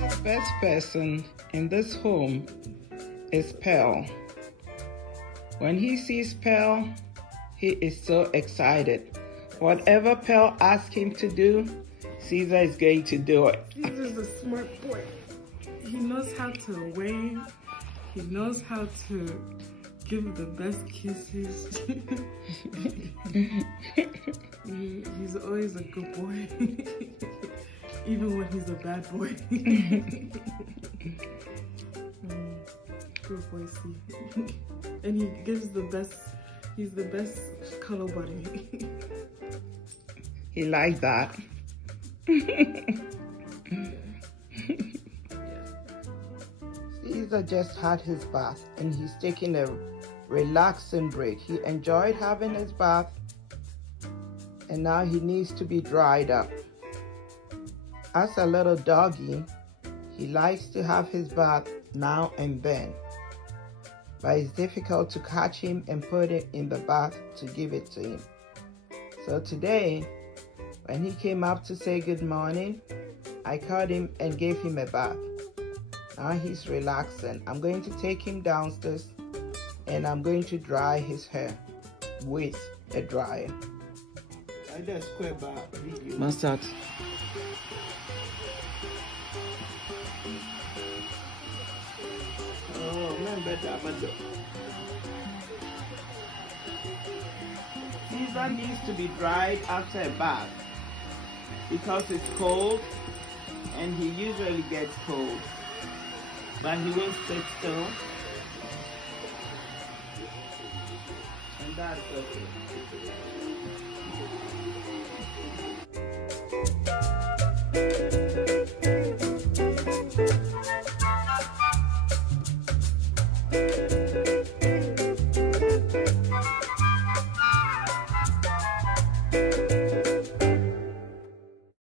The best person in this home is Pearl. When he sees Pearl, he is so excited. Whatever Pearl asks him to do, Caesar is going to do it. Caesar's a smart boy. He knows how to wave. He knows how to give the best kisses. He's always a good boy. Even when he's a bad boy. Good boy, Steve. And he gives the best, he's the best color buddy. He likes that. Caesar just had his bath and he's taking a relaxing break. He enjoyed having his bath and now he needs to be dried up. As a little doggy, he likes to have his bath now and then, but it's difficult to catch him and put it in the bath to give it to him. So today, when he came up to say good morning, I caught him and gave him a bath. Now he's relaxing. I'm going to take him downstairs and I'm going to dry his hair with a dryer. I did a square bar video. Mustard. Oh, man, better, but Caesar needs to be dried after a bath because it's cold and he usually gets cold, but he won't sit still, and that's okay.